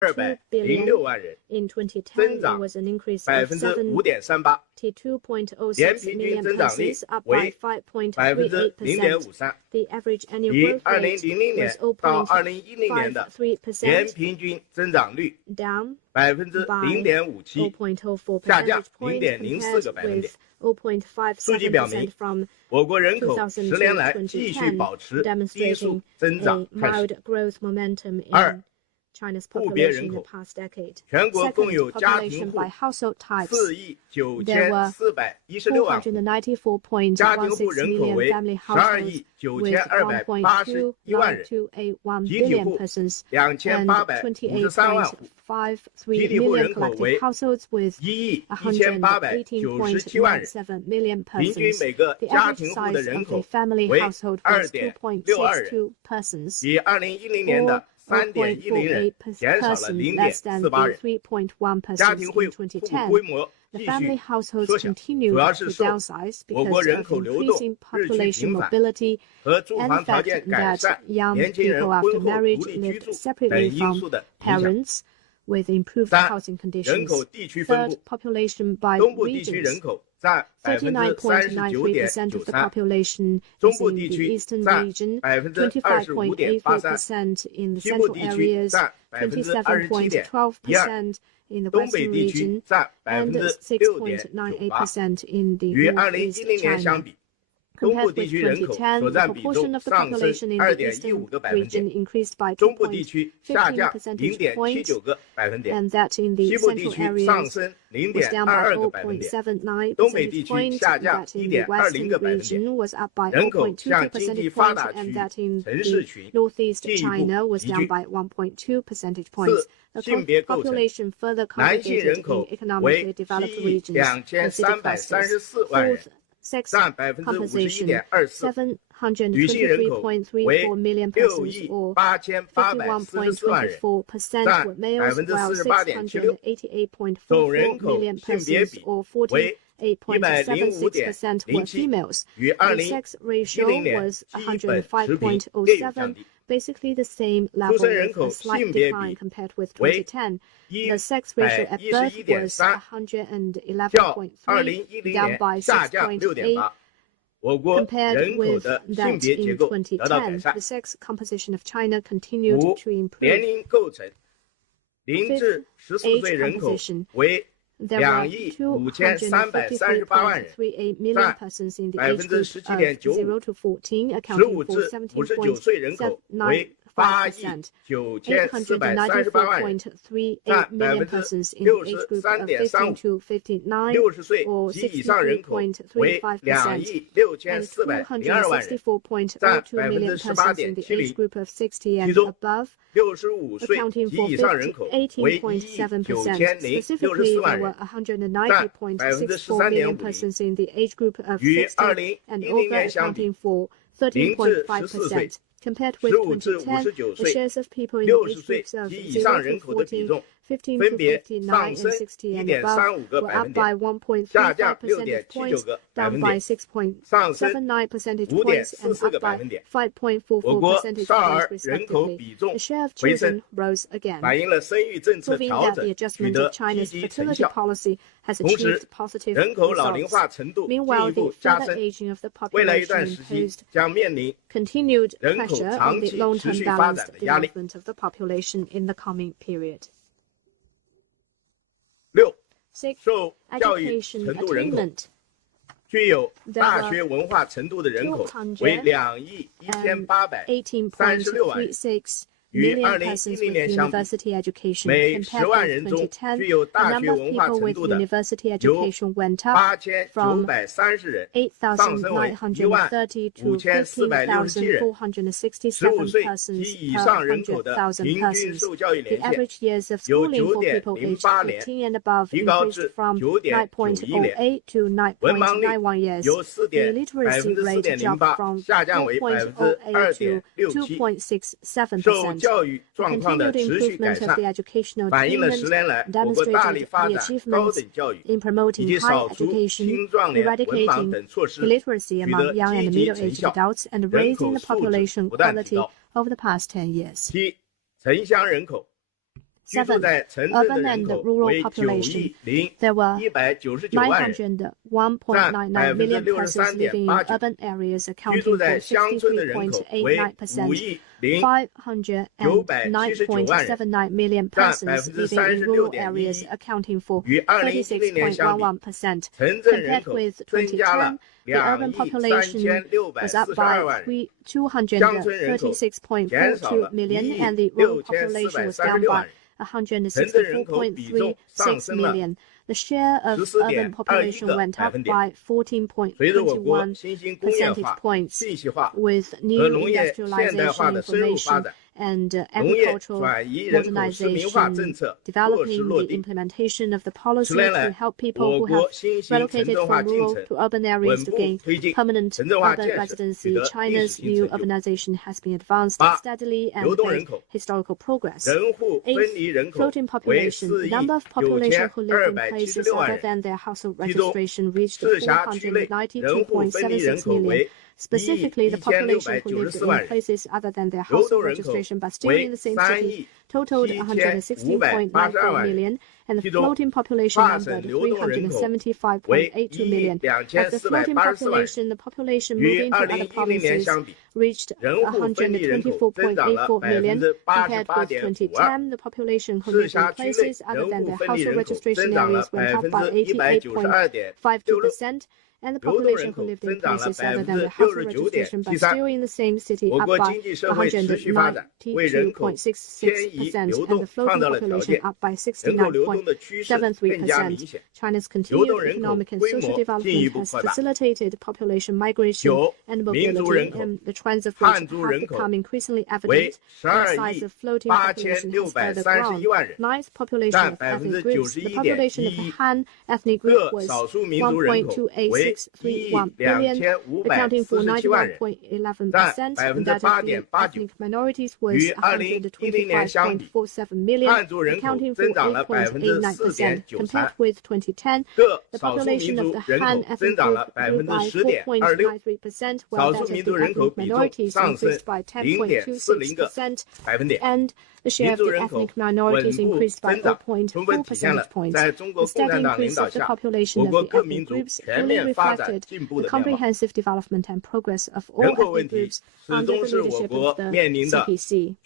206万人， In 2010, 增 it 长 was an increase of 5.38%， 72.06 million persons, up by 5.38%. 0.53%。 The average annual 以 growth rate 2000年 was 到2010年的年 0.53%, 平均增长率 down 0.57%， 0.04 下降 percentage points 0.04个 compared 百分点。 with 数据表明 0.57% from 我国人口10 2000年来 to 继续 2010, 保持低速 demonstrating 增长 a 态势。 mild growth momentum二 in China's 户别 population 人 in the 口 past decade. 全国共 Second, 有家 population 庭户 by household types. 4亿 There were 9416万户，家庭户 494.16 人口 million 为 family 12 households 亿 with 9281万人， 1.2981 集体 billion 户 persons 2853 and 万户， 28.53 集体户 million 人口 collective 为 households with 1亿1897万人， 118.97 million 平均 persons. 每个 The 家 average 庭户的 size 人 of 口 a family 为 household was 2.62人， 2.62 persons, 比2010年的 3.10人 0.48 减少了 person, less than the 0.48人。 3.1 家 persons 庭 in 户 2010. 规模 The 继 family 续 households 缩小， continued 主要 to 是受 downsize 我国 because 人 of 口流动 increasing 日趋 population 频繁 mobility 和住 and 房 the 条 fact 件改 that 善、 young 年轻人 people 婚 after 后 marriage 独立居 lived 住 separately 等因 from 素的影响。 parents with improved 三 housing 人口 conditions. 地区分 Third, 布， population by 东部地区人 regions. 口占 39.93% of the 39.93%， population 中 is 部 in 地 the 区 eastern 占 region, 25.83%， 25.84% in the 西部 central 地区 areas, 占 27.12%， 27.12% in the 东北 western 地区 region, 占 and 6.98%。 6.98% in the 与 northeast 2010年相 China. 比，东部 Compared 地 with 区人口 2010, 所 the 占比 proportion 重 of the 上升 population in the eastern 2.15个百分 region 点， increased by 中部地区下 2.15 降 percentage points, 0.79个百分点， and that in the 西部地 central 区上 areas 升 was down by 0.22个百分点， 0.79 东北地 percentage 区 points, 下降 that in the western 1.20个百分点。 region was up by 人口 0.22 向经济 percentage 发 points, 达区 and 域 that in 城市 the 群 northeast 进一步 China was 集 down 聚。 by 1.2 percentage points. 四 The 性别构成， population further 男性 congregated 人 in 口 economically 为 developed 7亿 regions and city clusters. 2334万人， Fourth, sex 占 composition 51.24%。 女性人口为 723.34 million 6 persons, 亿 or 8844万人， 51.24% 占 were males, while 48.76%。 总人 688.44 口 million 性别 persons, 比 or 为 48.76% were 105.07， females. 与 The sex ratio 2010年 was 基本持平，略有降 105.07, 低。 basically the same 出 level 生人 with 口 a slight 性别 decline 比 compared with 为 2010. The sex ratio at birth was 111.3， 较 111.3, 2010 down 年 by 下降 6.8. 6.8%。 我国 Compared 人口 with 的性 that 别结 in 构得到改 2010, 善。 the sex composition of China continued 五 to 年 improve. 龄构成，0至14岁 age 人口 composition. 为 There were 2亿5338万人， 253.38 million persons in the age group of 17.95%。 0 to 14, accounting 15 for 至59岁人口为 8亿 17.95%. 9438万人， 894.38 million persons in the age group of 15 to 59, 60岁 or 及以上人口为 2 63.35%. 亿 And 6402万人， 264.02 million persons in the age 18.70%。 group of 60 and 其中 above, 65岁 accounting 及 for 以上人口为 1亿 18.7%. Specifically, 9064万 there 人， were 190.64 million persons in the age group of 与 60 and 2010 over, 年相比， accounting for 0至14岁 13.5%. Compared with 15至 2010, 59 the 岁 shares of people in the 60 age 岁 groups of 及以 0上 to 人口的比 14, 重 15分 to 别 59, 上 and 升 60 and above, 1.35个 were 百 up 分 by 点，下降 1.35 percentage 6.79 points, 个百 down 分 by 点，上升 6.79 percentage points, and 5.44 个 up 百 by 分点。 5.44 我国 percentage 少 points 儿人口 respectively. 比重 The share of 回升， children rose again, 反映了生育政策 proving 调 that 整 the 取 adjustment 得 of 积 China's 极成 fertility 效。 policy has 同时， achieved positive 人口老龄 results. 化程度进 Meanwhile, 一 the 步加 further 深， aging of the 未来一段 population 时期 posed 将面临 continued 人口 pressure on 长 the 期 long-term 持续发展 balanced 的压力。 development of the population in the coming period. 6. Six, 受教育 education 程度人口 attainment. 具有 There 大学文化程度的人口为2亿1836万人， 18.36 与 million persons 2010 with 年相比， university education. 每 Compared 10万 with 人中 2010, 具有 the 大 number 学 of 文化 people 程 with 度的 university 由 education went up from 8930人上升为 8,930 to 15,467人。 15 15,467岁 persons 及以 per 上人口的 100,000 平均 persons. 受教育 The 年限 average years of 由 schooling for people aged 9.08 年 15 and above 提高 increased 至 from 9.91 年， 9.08 to 文盲率 9.91 years. 由 The literacy rate jumped 4.08% from 下降为 4.08 to 2.67%。 受 2.67%. 教育 The 状况的 continued 持续改 improvement of 善， the educational 反映了10 attainment 年来我国大力 demonstrated 发 the 展高 achievements 等教育， in 以 promoting 及 high 扫除 education, 青壮年文盲 eradicating 等措施 illiteracy 取 among 得 young 积 and 极成 middle-aged 效， adults, and 人 raising 口 the 素质 population 不断提 quality 高。 over the past 10 years. 7. 城乡人口 Seventh, urban and rural population. There were 901.99 million persons living in urban areas, accounting for 63.89%. 509.79 million persons living in rural areas, accounting for 36.11%. Compared with 2010, the urban population was up by 236.42 million, and the rural population was down by 164.36 million. The share of urban population went up by 14.21 percentage points, with new industrialization, information, and agricultural modernization, developing the implementation of the policy to help people who have relocated from rural to urban areas to gain permanent urban residency. China's new urbanization has been advanced steadily and made historical progress. 8th, floating population. The number of population who live in places other than their household registration reached 492.76 million. Specifically, the population who lived in places other than their household registration but still in the same city totaled 116.94 million, and the floating population numbered 375.82 million. Of the floating population, the population moving to other provinces reached 124.84 million. Compared with 2010, the population who lived in places other than their household registration areas went up by 88.52%. And the population who lived in places other than the household registration but still in the same city up by 192.66%, and the floating population up by 69.73%. China's continued economic and social development has facilitated population migration and mobility, and the trends of which have become increasingly evident. The size of floating population has further grown. 9th, population of ethnic groups. The population of the Han ethnic group was 1.286 631 billion, accounting for 91.11%, and that of the ethnic minorities was 125.47 million, accounting for 8.89%. Compared with 2010, the population of the Han ethnic group grew by 4.93%, while that of the ethnic minorities increased by 10.26%, and the share of the ethnic minorities increased by 4.4 percentage points. The steady increase of the population of the ethnic groups fully reflected the comprehensive development and progress of all ethnic groups under the leadership of the CPC.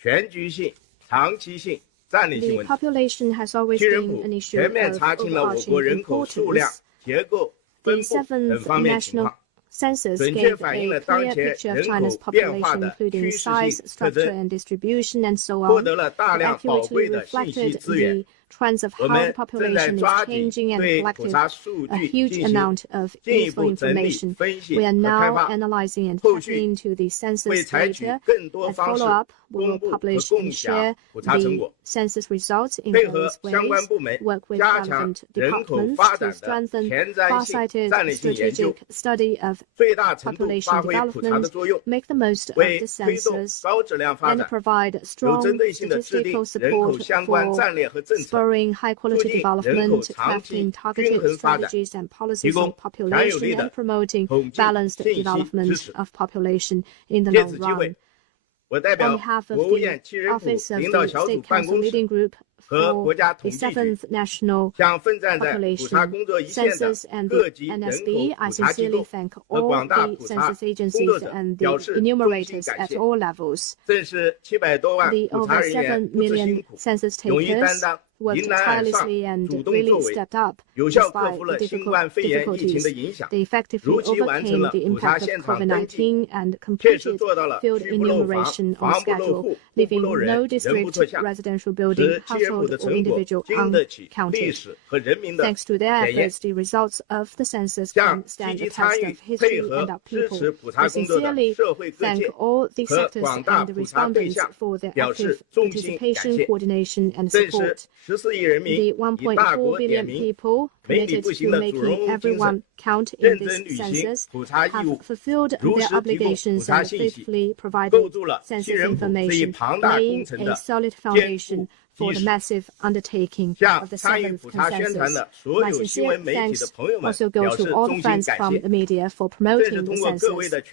The population has always been an issue of overarching importance. The 7th National Census gave a clear picture of China's population, including size, structure, and distribution, and so on. It accurately reflected the trends of how the population is changing and collected a huge amount of useful information. We are now analyzing and tapping into the census data. As follow-up, we will publish and share the census results in various ways, work with relevant departments to strengthen far-sighted strategic study of population development, make the most of the census, and provide strong statistical support for high-quality development, crafting targeted strategies and policies on population, and promoting balanced development of population in the long run. On behalf of the Office of the State Council Leading Group for the 7th National Population Census and the NSB, I sincerely thank all the census agencies and the enumerators at all levels. The over 7 million census takers worked tirelessly and really stepped up despite the difficulties. They effectively overcame the impact of COVID-19 and completed field enumeration on schedule, leaving no district, residential building, household, or individual uncounted. Thanks to their efforts, the results of the census can stand the test of history and our people. I sincerely thank all the sectors and the respondents for their active participation, coordination, and support. The 1.4 billion people committed to making everyone count in this census have fulfilled their obligations and faithfully provided census information, laying a solid foundation for the massive undertaking of the Seventh Census. My sincere thanks also go to all the friends from the media for promoting the census. It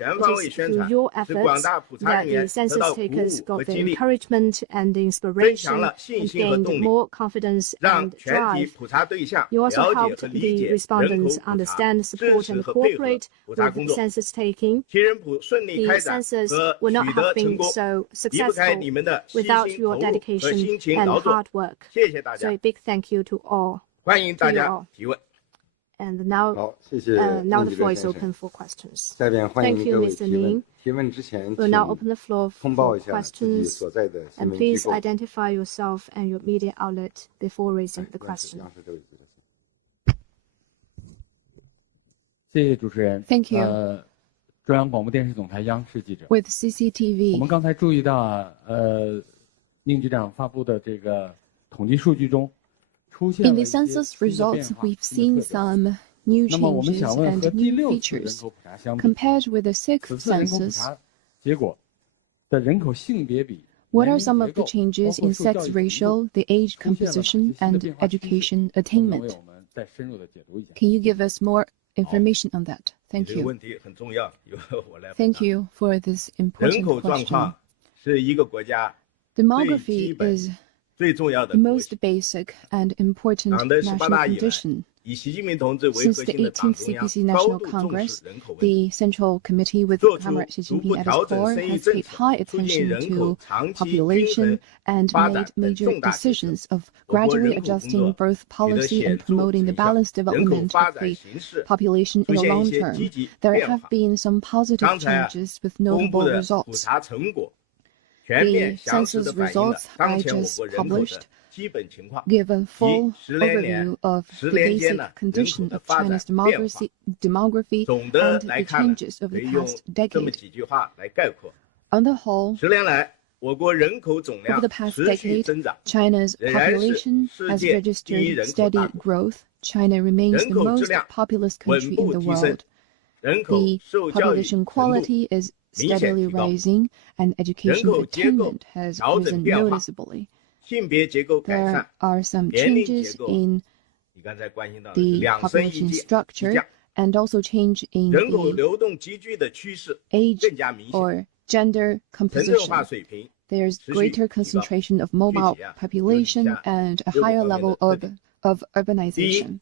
is through your efforts that the census takers got the encouragement and the inspiration and gained more confidence and drive. You also helped the respondents understand, support, and cooperate with the census taking. The census would not have been so successful without your dedication and hard work. So a big thank you to all. And now the floor is open for questions. Thank you, Mr. Ning. We'll now open the floor for questions. And please identify yourself and your media outlet before raising the question. Thank you. 中央广播电视总台央视记者。 With CCTV. 我们刚才注意到宁局长发布的这个统计数据中，出现了 In the census results, we've seen some new changes and new features. Compared with the sixth census, 结果的人口性别比 what are some of the changes in sex ratio, the age composition, and education attainment? Can you give us more information on that? Thank you. Thank you for this important question. Demography is the most basic and important national condition. Since the 18th CPC National Congress, the Central Committee with Comrade Xi Jinping at its core has paid high attention to population and made major decisions of gradually adjusting birth policy and promoting the balanced development of the population in the long term. There have been some positive changes with notable results. The census results I just published give a full overview of the basic condition of China's demography and the changes of the past decade. On the whole, over the past decade, China's population has registered steady growth. China remains the most populous country in the world. The population quality is steadily rising, and education attainment has risen noticeably. There are some changes in the population structure and also change in the age or gender composition. There's greater concentration of mobile population and a higher level of urbanization.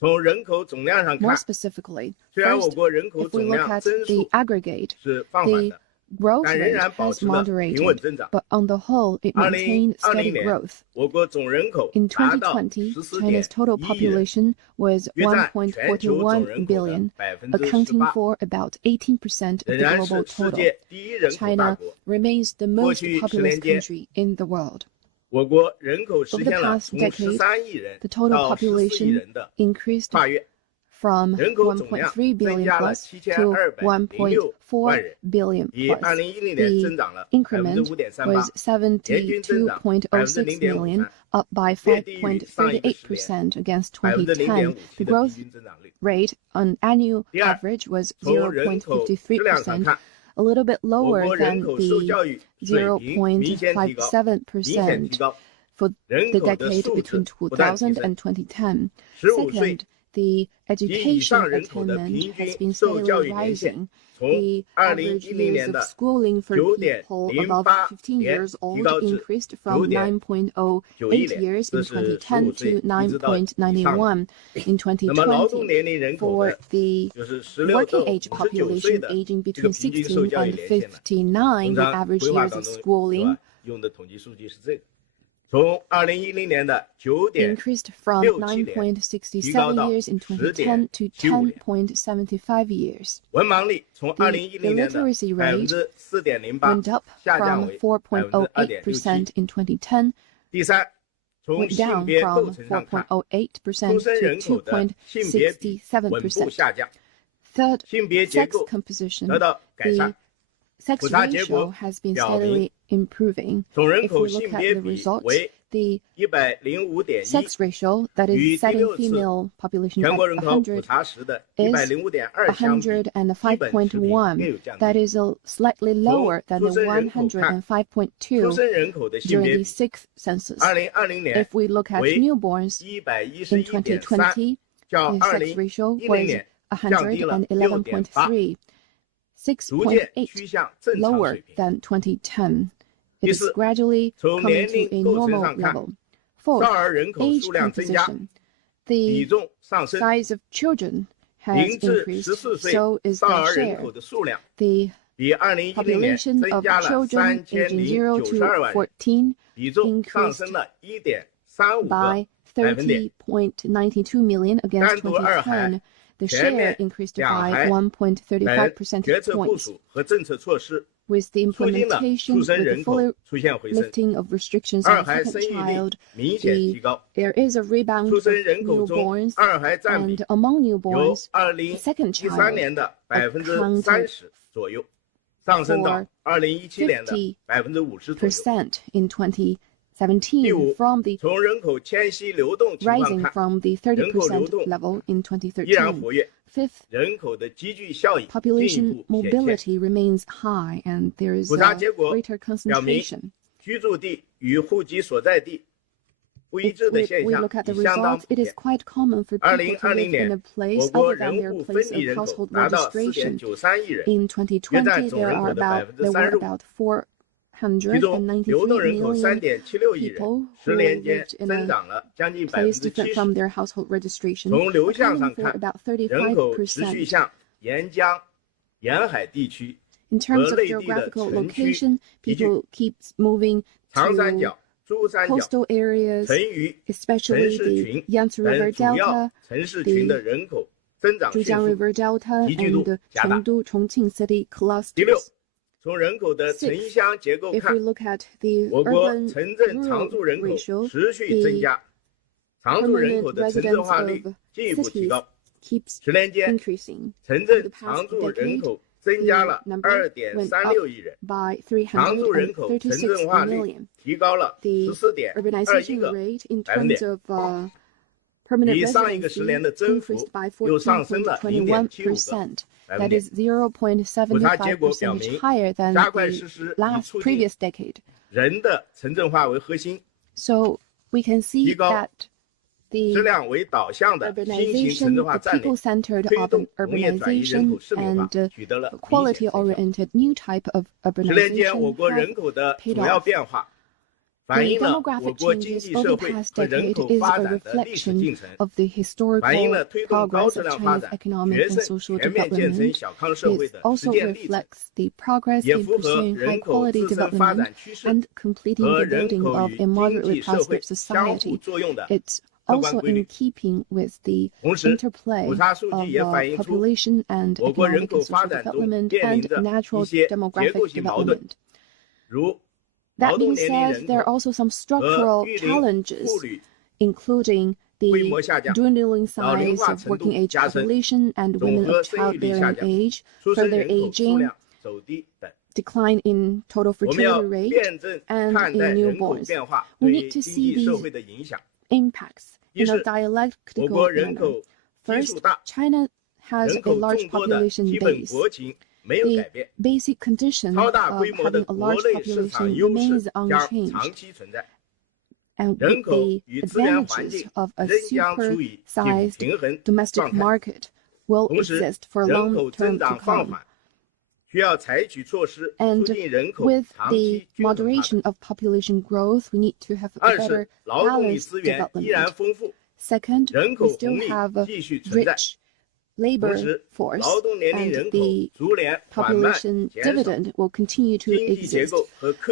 More specifically, first, if we look at the aggregate, the growth rate has moderated, but on the whole, it maintained steady growth. In 2020, China's total population was 1.41 billion, accounting for about 18% of the global total. China remains the most populous country in the world. Over the past decade, the total population increased from 1.3 billion plus to 1.4 billion plus. The increment was 72.06 million, up by 5.38% against 2010. The growth rate on annual average was 0.53%, a little bit lower than the 0.57% for the decade between 2000 and 2010. Second, the education attainment has been steadily rising. The average years of schooling for people above 15 years old increased from 9.08 years in 2010 to 9.91 in 2020. For the working age population aging between 16 and 59, the average years of schooling increased from 9.67 years in 2010 to 10.75 years. The literacy rate went up from 4.08% in 2010. Went down from 4.08% to 2.67%. Third, sex composition. The sex ratio has been steadily improving. If we look at the results, the 105.1 sex ratio, that is setting female population at 100, is 105.1. That is slightly lower than the 105.2 during the 6th census. If we look at newborns, in 2020, the sex ratio was 111.3, 6.8 lower than 2010. It is gradually coming to a normal level. Fourth, age composition. The size of children has increased, so is their share. The population of children aging 0 to 14 increased by 30.92 million against 2010. The share increased by 1.35 percentage points. With the implementation, with the full lifting of restrictions on the second child, there is a rebound of newborns, and among newborns, the second child accounted for 50% in 2017, from the rising from the 30% level in 2013. Fifth, population mobility remains high, and there is a greater concentration. If we look at the results, it is quite common for people to live in a place other than their place of household registration. In 2020, there were about 493 million people who lived in a place different from their household registration, accounting for about 35%. In terms of geographical location, people keep moving to coastal areas, especially the Yangtze River Delta, the Zhejiang River Delta, and the Chengdu, Chongqing city clusters. Sixth, if we look at the urban-rural ratio, the permanent residents of cities keeps increasing. In the past decade, the number went up by 336 million. The urbanization rate in terms of permanent residency increased by 14.21%. That is 0.75% higher than the previous decade. So we can see that the urbanization, the people-centered urbanization, and quality-oriented new type of urbanization have paid off. The demographic changes over the past decade is a reflection of the historical progress of China's economic and social development. It also reflects the progress in pursuing high-quality development and completing the building of a moderately prosperous society. It's also in keeping with the interplay of population and economic and social development and natural demographic development. That being said, there are also some structural challenges, including the dwindling size of working-age population and women of childbearing age, further aging, decline in total fertility rate, and in newborns. We need to see these impacts in a dialectical manner. First, China has a large population base. The basic condition of having a large population remains unchanged, and with the advantages of a super-sized domestic market will exist for long term to come. And with the moderation of population growth, we need to have a better balanced development. Second, we still have a rich labor force, and the population dividend will continue to exist.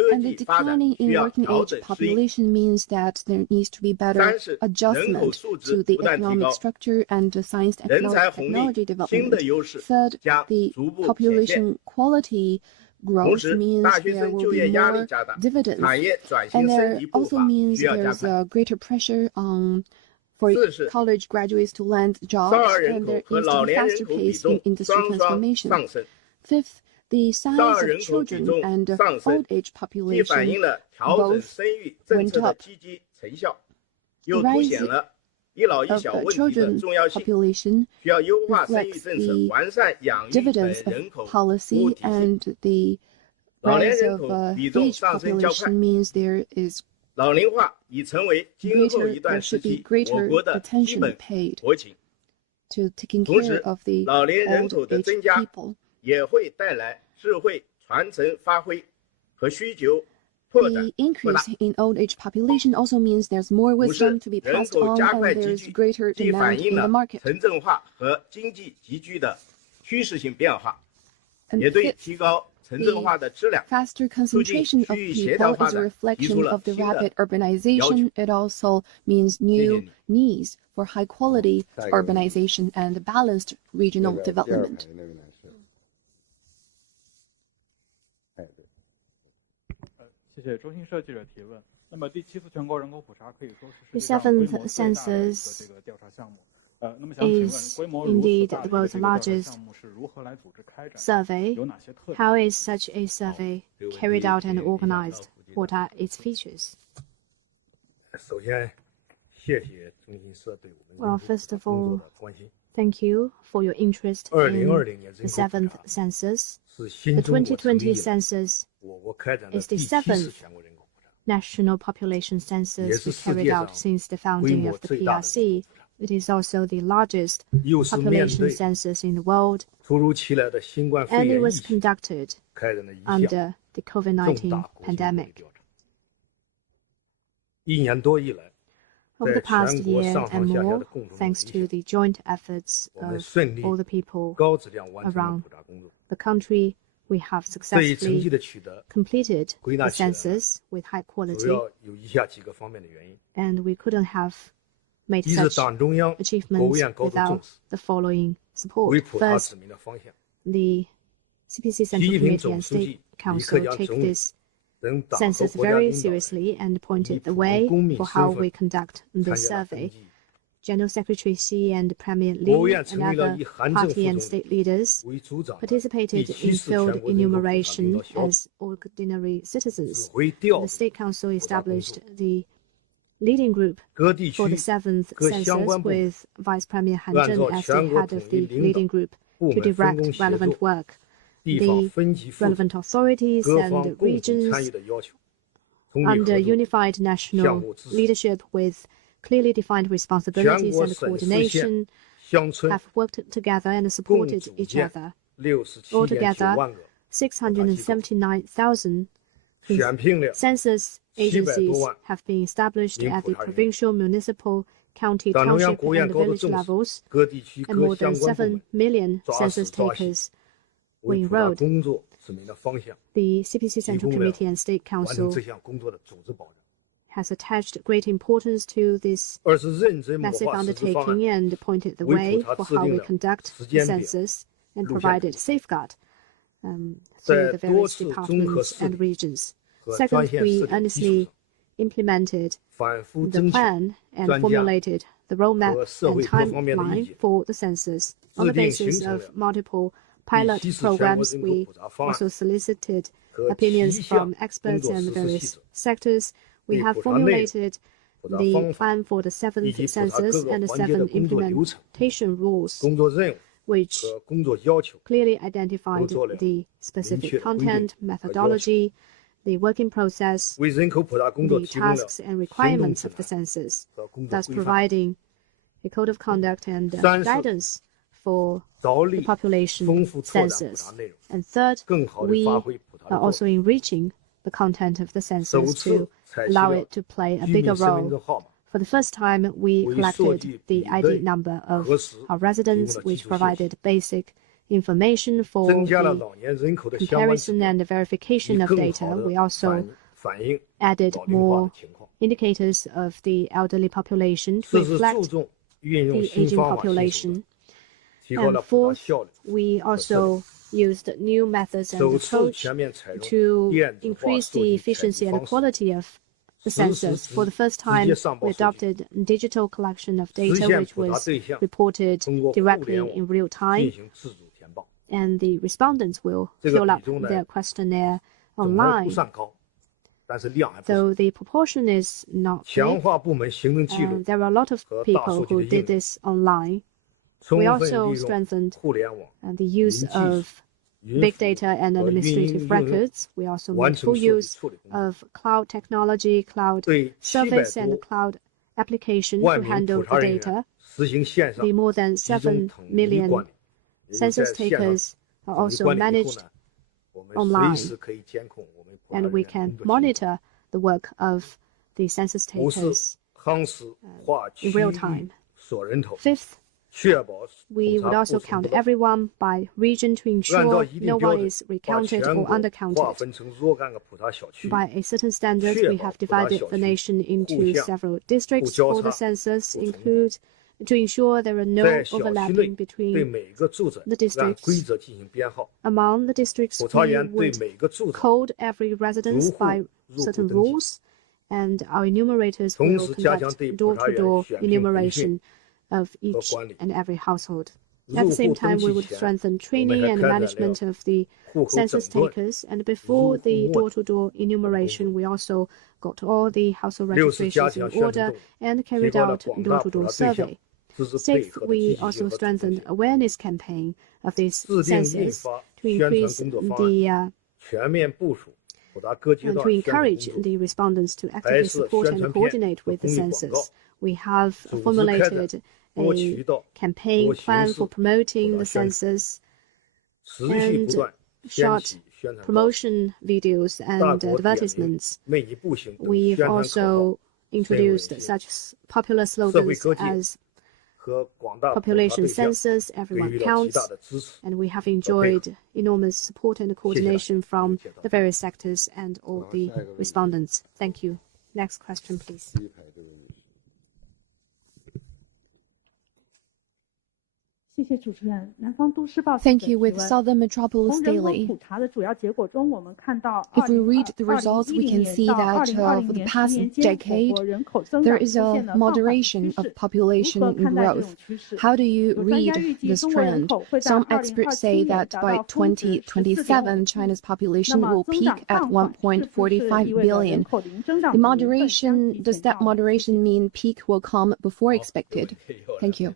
And the declining in working-age population means that there needs to be better adjustment to the economic structure and the science and technology development. Third, the population quality growth means there will be more dividends, and there also means there's a greater pressure on for college graduates to land jobs, and there needs to be faster pace in industry transformation. Fifth, the size of children and old age population both went up 成效，又凸显了一老一小问题的重要性，需要优化生育政策，完善养育本人口服务体系。老年人口比重上升较快，老龄化已成为今后一段时期我国的基本国情。同时，老年人口的增加也会带来智慧传承发挥和需求拓展 The increase in old age population also means there's more wisdom to be passed on and there's greater demand in the market. 城镇化和经济集聚的趋势性变化，也对提高城镇化的质量， faster concentration of people is a reflection of the rapid urbanization. It also means new needs for high quality urbanization and balanced regional development. 谢谢中新社记者提问。那么第7次全国人口普查可以说是 The seventh census is indeed the world's largest survey. How is such a survey carried out and organized? What are its features? Well, first of all, thank you for your interest in the seventh census. The 2020 census is the seventh national population census we carried out since the founding of the PRC. It is also the largest population census in the world, and it was conducted under the COVID-19 pandemic. Over the past year and more, thanks to the joint efforts of all the people around the country, we have successfully completed the census with high quality, and we couldn't have made such achievements without the following support. First, the CPC Central Committee and State Council take this census very seriously and pointed the way for how we conduct the survey. General Secretary Xi and Premier Li and other party and state leaders participated in field enumeration as ordinary citizens. The State Council established the leading group for the seventh census with Vice Premier Han Zheng as the head of the leading group to direct relevant work. The relevant authorities and regions under unified national leadership with clearly defined responsibilities and coordination have worked together and supported each other. Altogether, 679,000 census agencies have been established at the provincial, municipal, county, township, and village levels, and more than 7 million census takers were enrolled. The CPC Central Committee and State Council has attached great importance to this massive undertaking and pointed the way for how we conduct the census and provided safeguard through the various departments and regions. Second, we earnestly implemented the plan and formulated the roadmap and timeline for the census. On the basis of multiple pilot programs, we also solicited opinions from experts and various sectors. We have formulated the plan for the seventh census and the 7 implementation rules, which clearly identified the specific content, methodology, the working process, the tasks and requirements of the census, thus providing a code of conduct and guidance for the population census. And third, we are also enriching the content of the census to allow it to play a bigger role. For the first time, we collected the ID number of our residents, which provided basic information for the comparison and the verification of data. We also added more indicators of the elderly population to reflect the aging population. And fourth, we also used new methods and approach to increase the efficiency and quality of the census. For the first time, we adopted digital collection of data, which was reported directly in real time, and the respondents will fill up their questionnaire online. So the proportion is not big. There are a lot of people who did this online. We also strengthened the use of big data and administrative records. We also made full use of cloud technology, cloud service, and cloud application to handle the data. The more than 7 million census takers are also managed online, and we can monitor the work of the census takers in real time. Fifth, we would also count everyone by region to ensure no one is recounted or undercounted. By a certain standard, we have divided the nation into several districts for the census, to ensure there are no overlapping between the districts. Among the districts, we would code every residence by certain rules, and our enumerators will conduct door-to-door enumeration of each and every household. At the same time, we would strengthen training and management of the census takers, and before the door-to-door enumeration, we also got all the household registrations in order and carried out door-to-door survey. Sixth, we also strengthened awareness campaign of this census to increase the and to encourage the respondents to actively support and coordinate with the census. We have formulated a campaign plan for promoting the census and short promotion videos and advertisements. We've also introduced such popular slogans as population census, everyone counts, and we have enjoyed enormous support and coordination from the various sectors and all the respondents. Thank you. Next question, please. Thank you. With Southern Metropolis Daily. If we read the results, we can see that for the past decade, there is a moderation of population growth. How do you read this trend? Some experts say that by 2027, China's population will peak at 1.45 billion. The moderation, does that moderation mean peak will come before expected? Thank you.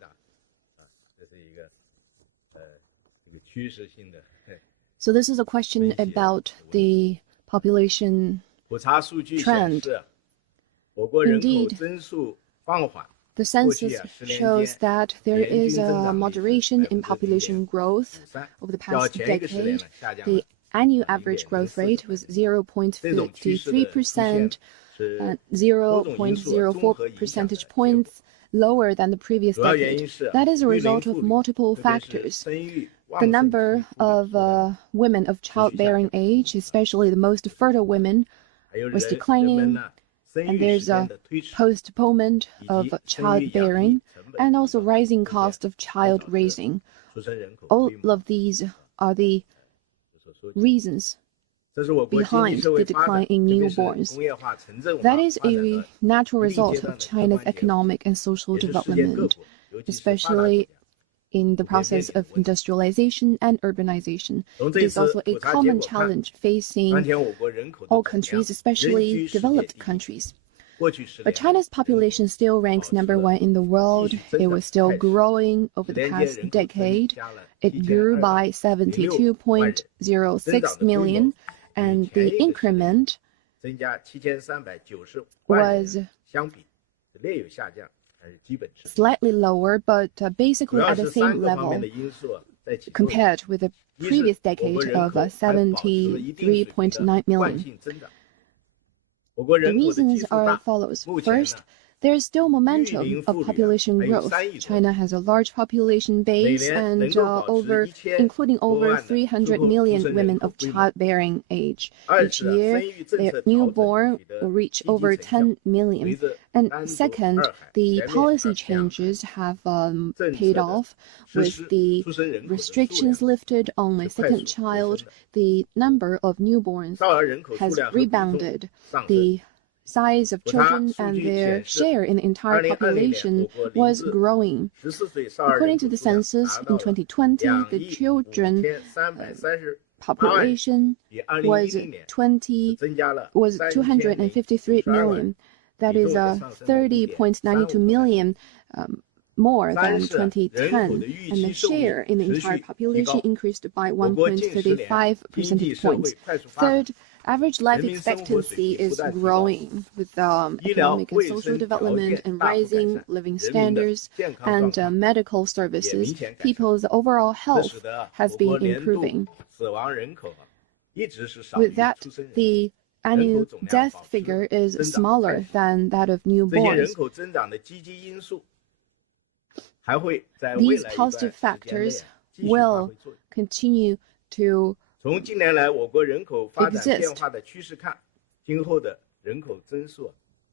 So this is a question about the population trend. Indeed, the census shows that there is a moderation in population growth over the past decade. The annual average growth rate was 0.53%, 0.04 percentage points lower than the previous decade. That is a result of multiple factors. The number of women of childbearing age, especially the most fertile women, was declining, and there's a postponement of childbearing, and also rising cost of child raising. All of these are the reasons behind the decline in newborns. That is a natural result of China's economic and social development, especially in the process of industrialization and urbanization. It is also a common challenge facing all countries, especially developed countries. But China's population still ranks #1 in the world. It was still growing over the past decade. It grew by 72.06 million, and the increment was slightly lower, but basically at the same level compared with the previous decade of 73.9 million. The reasons are as follows. First, there is still momentum of population growth. China has a large population base and including over 300 million women of childbearing age. Each year, their newborn will reach over 10 million. And second, the policy changes have paid off. With the restrictions lifted on a second child, the number of newborns has rebounded. The size of children and their share in the entire population was growing. According to the census in 2020, the children population was 253 million. That is 30.92 million more than 2010, and the share in the entire population increased by 1.35 percentage points. Third, average life expectancy is growing with economic and social development and rising living standards and medical services. People's overall health has been improving. With that, the annual death figure is smaller than that of newborns. These positive factors will continue to exist.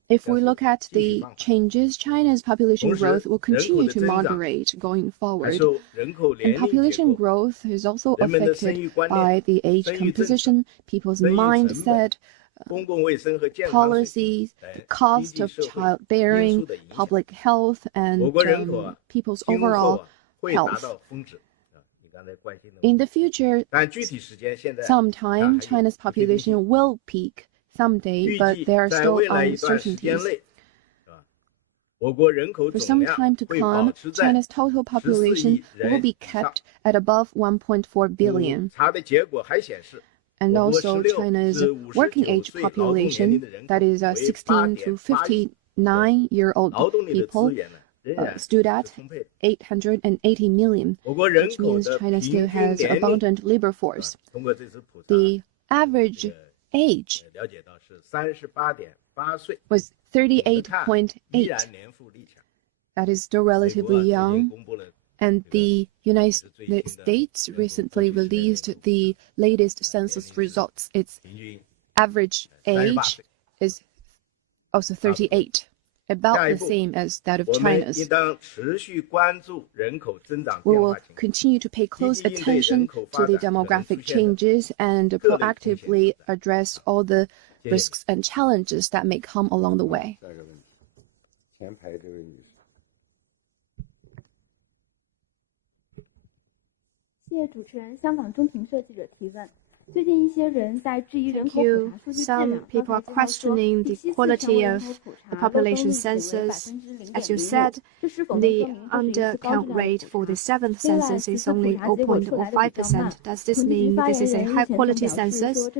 If we look at the changes, China's population growth will continue to moderate going forward. And population growth is also affected by the age composition, people's mindset, policies, the cost of childbearing, public health, and people's overall health. In the future, sometime China's population will peak someday, but there are still uncertainties. For some time to come, China's total population will be kept at above 1.4 billion. And also China's working age population, that is 16 to 59-year-old people, stood at 880 million, which means China still has abundant labor force. The average age was 38.8. That is still relatively young. And the United States recently released the latest census results. Its average age is also 38, about the same as that of China's. We will continue to pay close attention to the demographic changes and proactively address all the risks and challenges that may come along the way. 谢谢主持人，香港中评社记者提问。最近一些人在质疑人口普查数据质量。 Some people are questioning the quality of the population census. As you said, the undercount rate for the 7th census is only 0.05%. Does this mean this is a high-quality census?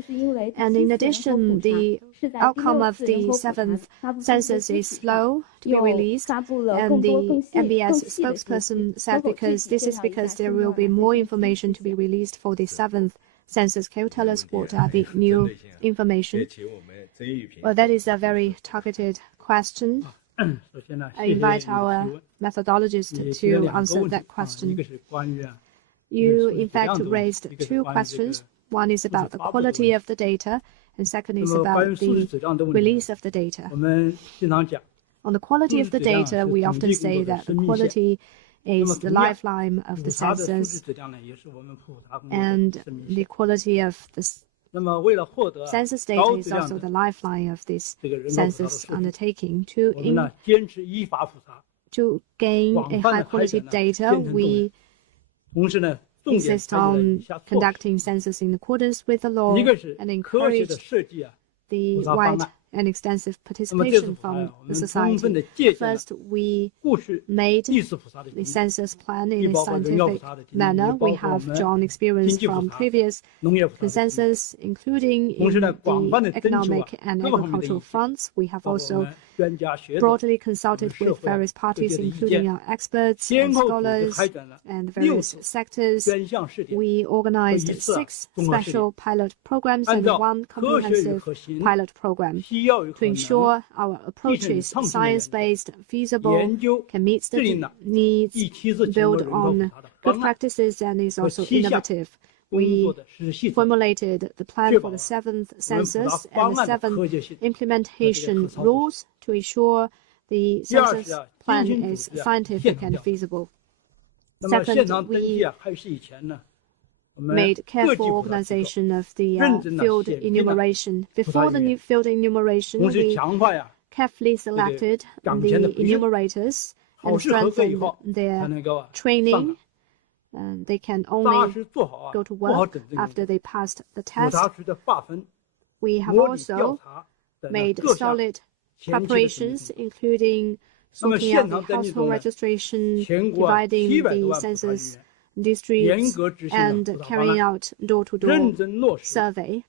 And in addition, the outcome of the 7th census is slow to be released, and the MBS spokesperson said this is because there will be more information to be released for the 7th census. Can you tell us what are the new information? Well, that is a very targeted question. I invite our methodologist to answer that question. You, in fact, raised two questions. One is about the quality of the data, and second is about the release of the data. On the quality of the data, we often say that the quality is the lifeline of the census, and the quality of the census data is also the lifeline of this census undertaking. To gain a high-quality data, we insist on conducting census in accordance with the law and encourage the wide and extensive participation from the society. First, we made the census plan in a scientific manner. We have drawn experience from previous consensus, including in the economic and agricultural fronts. We have also broadly consulted with various parties, including our experts and scholars and various sectors. We organized 6 special pilot programs and 1 comprehensive pilot program to ensure our approach is science-based, feasible, can meet the needs, build on good practices, and is also innovative. We formulated the plan for the 7th census and the 7 implementation rules to ensure the census plan is scientific and feasible. Second, we made careful organization of the field enumeration. Before the field enumeration, we carefully selected the enumerators and strengthened their training they can only go to work after they passed the test. We have also made solid preparations, including sorting out the household registration, dividing the census districts, and carrying out door-to-door survey.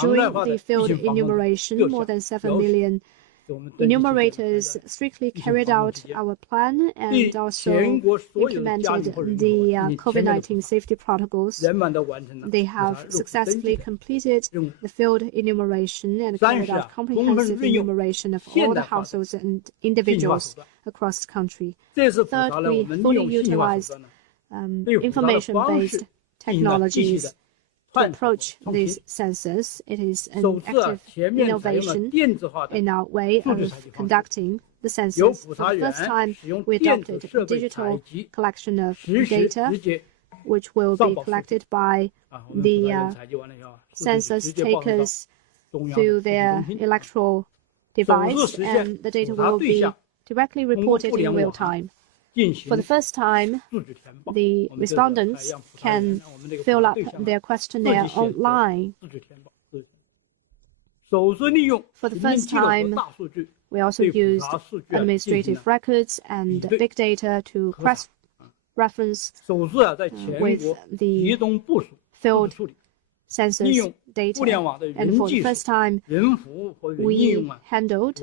During the field enumeration, more than 7 million enumerators strictly carried out our plan and also implemented the COVID-19 safety protocols. They have successfully completed the field enumeration and carried out comprehensive enumeration of all the households and individuals across the country. Third, we fully utilized information-based technologies to approach this census. It is an active innovation in our way of conducting the census. For the first time, we adopted digital collection of data, which will be collected by the census takers through their electoral device, and the data will be directly reported in real time. For the first time, the respondents can fill up their questionnaire online. For the first time, we also used administrative records and big data to cross-reference with the field census data. And for the first time, we handled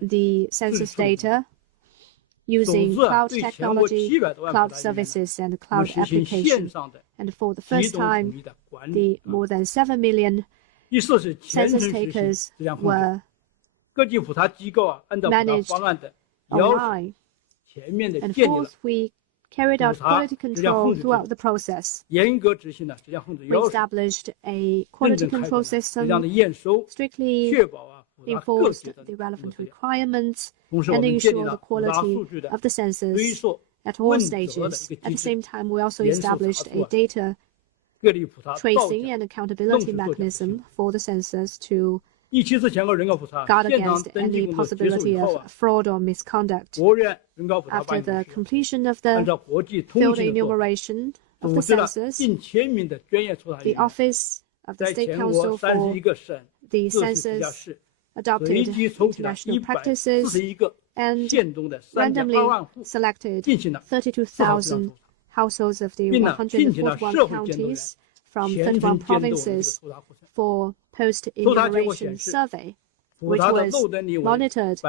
the census data using cloud technology, cloud services, and cloud application. And for the first time, the more than 7 million census takers were managed online. And fourth, we carried out quality control throughout the process. We established a quality control system, strictly enforced the relevant requirements, and ensure the quality of the census at all stages. At the same time, we also established a data tracing and accountability mechanism for the census to guard against any possibility of fraud or misconduct. After the completion of the field enumeration of the census, the Office of the State Council for the Census adopted international practices and randomly selected 32,000 households of the 141 counties from 31 provinces for post-enumeration survey, which was monitored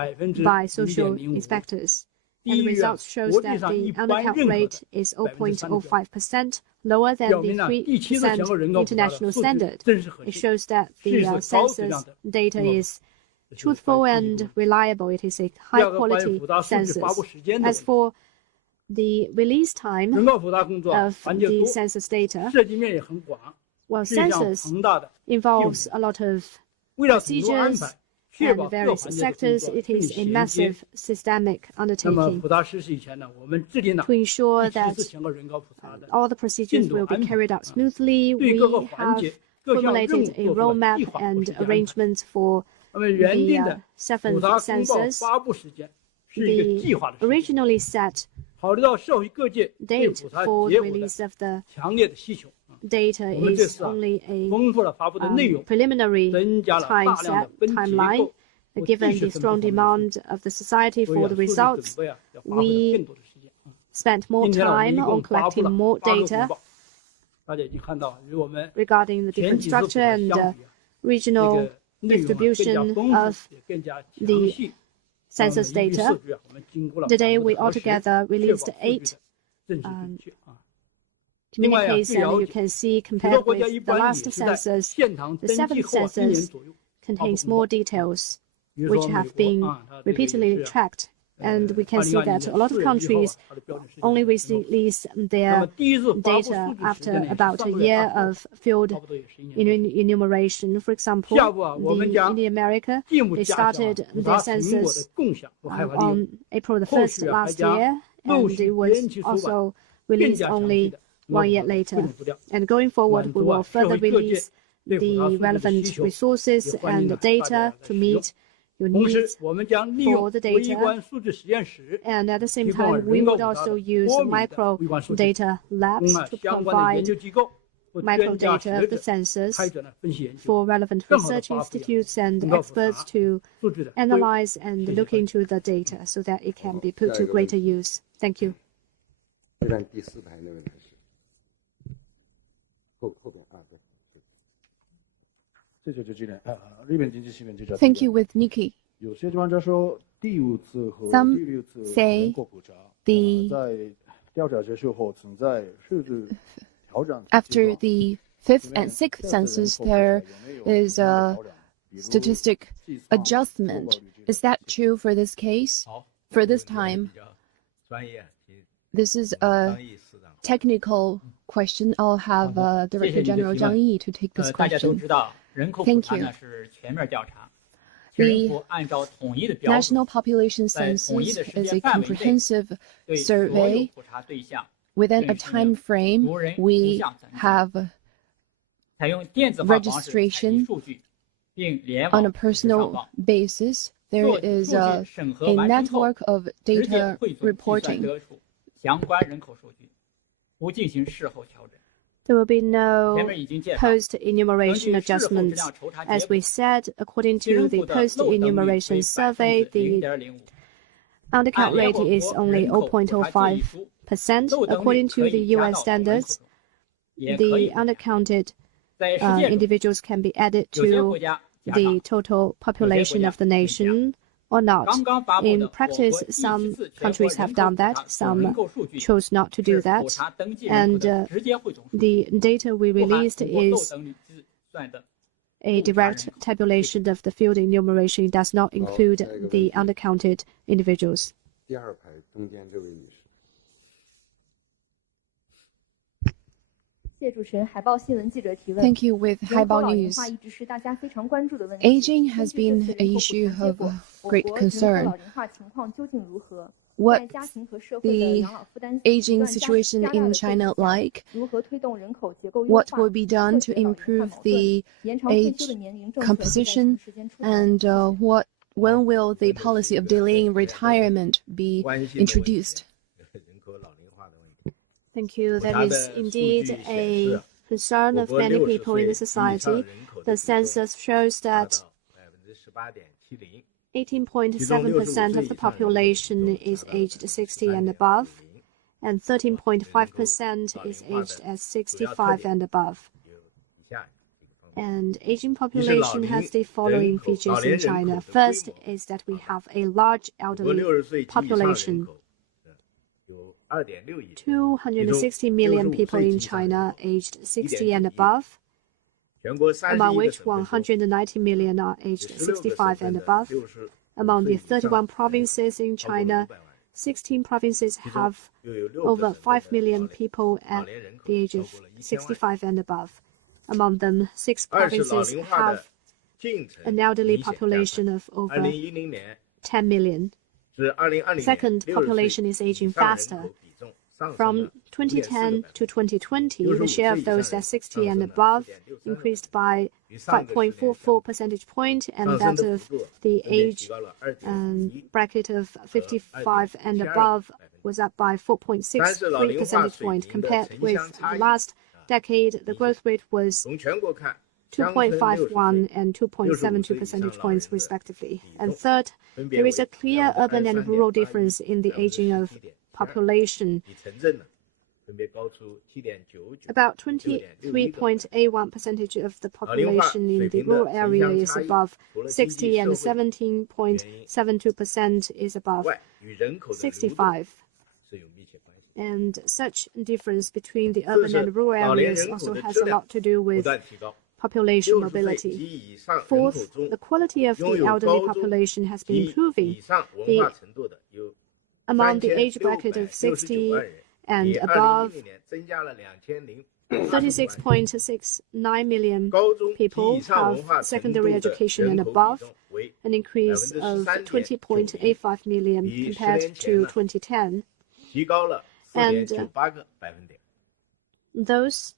by social inspectors. And the results shows that the undercount rate is 0.05%, lower than the 3% international standard. It shows that the census data is truthful and reliable. It is a high-quality census. As for the release time of the census data, well, census involves a lot of procedures and various sectors. It is a massive systemic undertaking. To ensure that all the procedures will be carried out smoothly, we have formulated a roadmap and arrangements for the seventh census. The originally set date for the release of the data is only a preliminary timeline. Given the strong demand of the society for the results, we spent more time on collecting more data regarding the different structure and regional distribution of the census data. Today, we altogether released 8 communiques, and you can see, compared with the last census, the seventh census contains more details, which have been repeatedly tracked. And we can see that a lot of countries only release their data after about a year of field enumeration. For example, in America, they started their census on April the 1st last year, and it was also released only 1 year later. And going forward, we will further release the relevant resources and data to meet your 同时 needs 我们将利用 for the 微 data. 观数据实验室 And at the same 提供 time, we 人口 would 普查 also 的 use 多米的 micro 微观数据， data 供 labs to 相关的研 provide 究机构和 micro 专家 data 学 of the 者 census 开展了分析研究， for relevant 更好地 research 发挥 institutes and 人口普 experts 查 to 数据的 analyze and 谢谢 look 关 into the data so that it can be put to greater use. Thank you. 这站第4排那位男士，后边啊，对。这就是这点日本经济新闻记者。 Thank you with Nikki. 有些专家说第5次和第 Some 6次 say 人口普查 the 在调查结束后存在数字调整。 after the 5th and 6th census, there is a statistic adjustment. Is that true for this case? For this time? This is a technical question. I'll have Director General Zhang Yi to take this 大家都 question. 知道，人口普 Thank 查 you. 呢是全面调查，全人口按照统一的标准， National Population 在统一 Census 的时 is 间 a 范围内， comprehensive 对所有 survey. 普查对象 Within a time frame, we have 采用电子化方式采集 registration 数据，并联 on 网 a 实时上 personal 报， basis. There 做 is 数 a 据审核完成后， network of 直接 data 汇总计算 reporting. 得出相关人口数据，不进行事后调整。 There will be no 前面已经介绍， post-enumeration 根据事后质 adjustments. 量筹查 As 结果， we said, according 其人 to the 口的漏等率为 post-enumeration survey, the 0.05%。 undercount 按联 rate 合 is 国 only 人口普查建议书， 0.05%. 漏等率 According 可 to the 以加 UN 到总人口 standards, 中，也可以 the unaccounted 在实践中， individuals can be added 有些国 to 家加 the 上。 total population of the nation or not. 刚刚发布 In 的我国 practice, 第 some 10次全国 countries have 人口 done 普 that, 查总 some 人口数据 chose not to do 是 that. 普查登记人口 And 的直接汇总数 the 据， data we 不含 released 通过漏 is 等率计算的 a direct tabulation of the field enumeration. It does not include the undercounted individuals. 第2排中间这位女士。 谢主持人，海报新闻记者提问。 Thank you with 人口 Haibao 老龄 News. 化一直是大家非常关注的问题。 Aging has 根据 been 这次 an 人口普 issue 查结 of 果，我 great 国人口 concern. 老龄化情况究竟如何？在 What 家庭和社会的 the 养老负担 aging 不断加 situation 大的 in 背景 China 下 like? 如何推动人口结构优 What 化， will be done 破 to 解老龄化 improve 矛盾， the 延长退休 age 的年龄政策会在什 composition? 么时间出台？ And when will the policy of delaying retirement be introduced? Thank you. That is indeed a concern of many people in the society. The census shows that 18.7% of the population is aged 60 and above, and 13.5% is aged at 65 and above. And aging population has the following features in China. First is that we have a large elderly population. 260 million people in China aged 60 and above, among which 190 million are aged 65 and above. Among the 31 provinces in China, 16 provinces have over 5 million people at the age of 65 and above. Among them, 6 provinces have an elderly population of over 10 million. Second, population is aging faster. From 2010 to 2020, the share of those at 60 and above increased by 5.44 percentage point, and that of the age bracket of 55 and above was up by 4.63 percentage point. Compared with the last decade, the growth rate was 2.51 and 2.72 percentage points respectively. And third, there is a clear urban and rural difference in the aging of population. About 23.81% of the population in the rural area is above 60 and 17.72% is above 65. And such difference between the urban and rural areas also has a lot to do with population mobility. Fourth, the quality of the elderly population has been improving. Among the age bracket of 60 and above, 36.69 million people have secondary education and above, an increase of 20.85 million compared to 2010. And those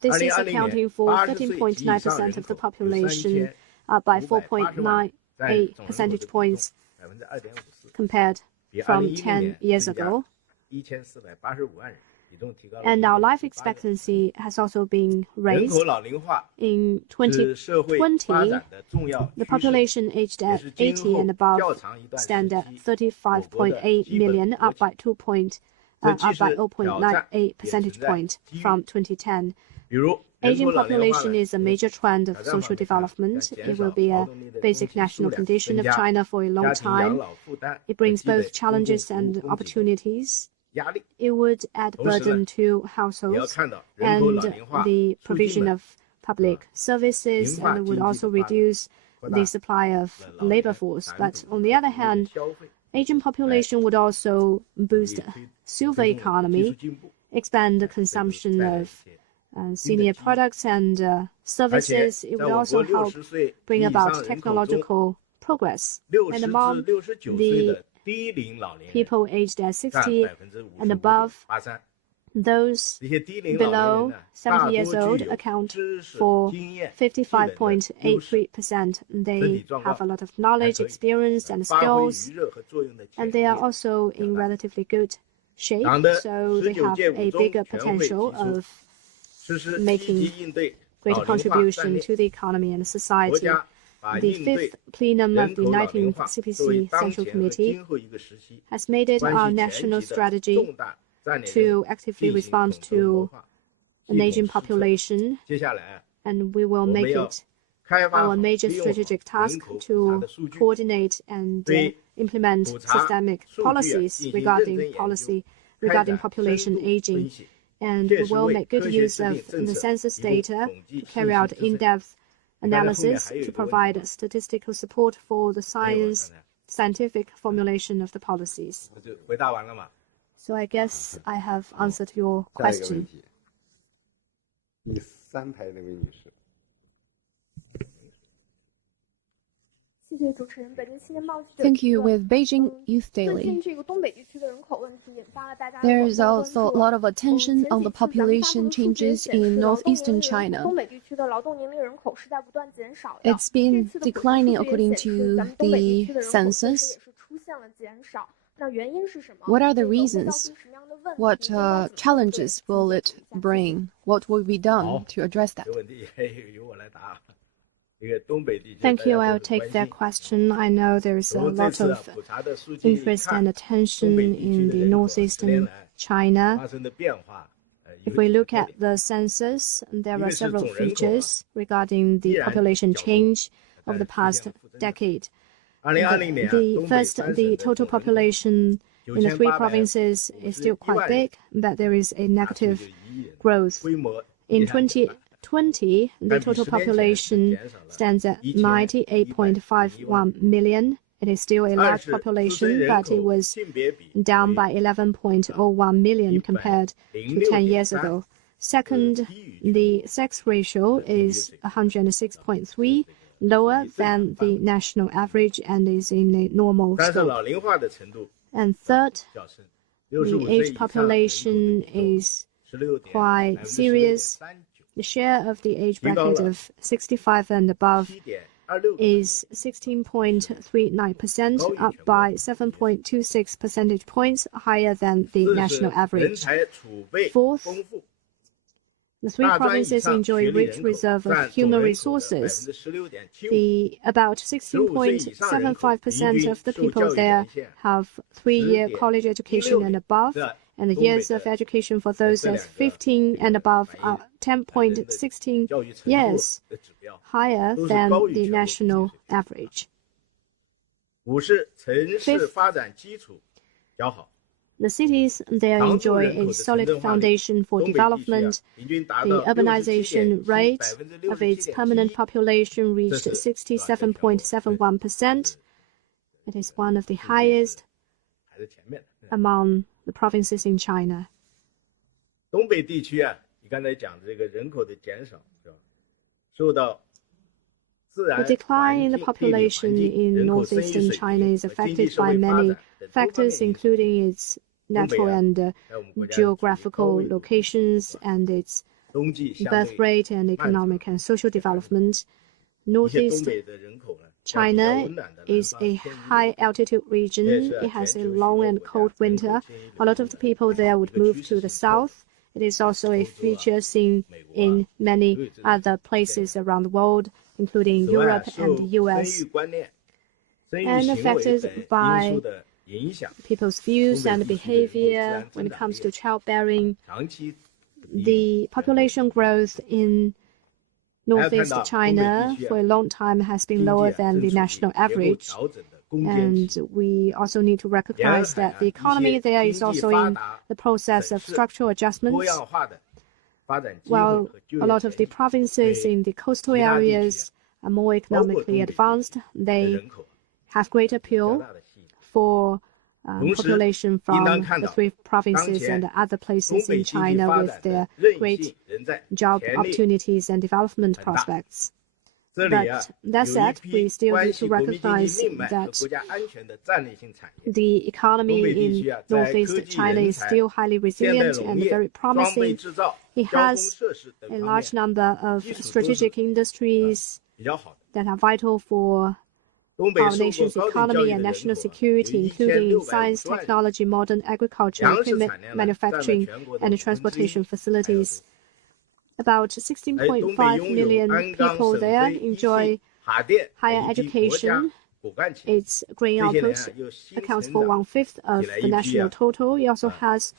This is accounting for 13.9% of the population, up by 4.98 percentage points compared from 10 years ago. And our life expectancy has also been raised. In 2020, the population aged at 80 and above stand at 35.8 million, up by 0.98 percentage point from 2010. Aging population is a major trend of social development. It will be a basic national condition of China for a long time. It brings both challenges and opportunities. It would add burden to households and the provision of public services, and it would also reduce the supply of labor force. But on the other hand, aging population would also boost silver economy, expand the consumption of senior products and services. It would also help bring about technological progress. And among the people aged at 60 and above, those below 70 years old account for 55.83%. They have a lot of knowledge, experience, and skills, and they are also in relatively good shape, so they have a bigger potential of making greater contribution to the economy and society. The fifth plenum of the 19th CPC Central Committee has made it our national strategy to actively respond to an aging population, and we will make it our major strategic task to coordinate and implement systemic policies regarding population aging. And we will make good use of the census data to carry out in-depth analysis to provide statistical support for the scientific formulation of the policies. So I guess I have answered your question. Thank you. With Beijing Youth Daily, there is also a lot of attention on the population changes in northeastern China. It's been declining according to the census. What are the reasons? What challenges will it bring? What will be done to address that? Thank you. I'll take that question. I know there is a lot of interest and attention in the northeastern China. If we look at the census, there are several features regarding the population change of the past decade. The total population in the three provinces is still quite big, but there is a negative growth. In 2020, the total population stands at 98.51 million. It is still a large population, but it was down by 11.01 million compared to 10 years ago. Second, the sex ratio is 106.3, lower than the national average, and is in a normal scope. And third, the age population is quite serious. The share of the age bracket of 65 and above is 16.39%, up by 7.26 percentage points, higher than the national average. Fourth, the three provinces enjoy rich reserve of human resources. About 16.75% of the people there have 3-year college education and above, and the years of education for those as 15 and above are 10.16 years, higher than the national average. Fifth, the cities there enjoy a solid foundation for development. The urbanization rate of its permanent population reached 67.71%. It is one of the highest among the provinces in China. The decline in the population in northeastern China is affected by many factors, including its natural and geographical locations and its birth rate and economic and social development. Northeast China is a high altitude region. It has a long and cold winter. A lot of the people there would move to the south. It is also a feature seen in many other places around the world, including Europe and the US, and affected by people's views and behavior when it comes to childbearing. The population growth in Northeast China for a long time has been lower than the national average. And we also need to recognize that the economy there is also in the process of structural adjustments. While a lot of the provinces in the coastal areas are more economically advanced, they have great appeal for population from the 3 provinces and other places in China with their great job opportunities and development prospects. But that said, we still need to recognize that the economy in Northeast China is still highly resilient and very promising. It has a large number of strategic industries that are vital for our nation's economy and national security, including science, technology, modern agriculture, equipment manufacturing, and transportation facilities. About 16.5 million people there enjoy higher education. Its grain output accounts for 1/5 of the national total. It also has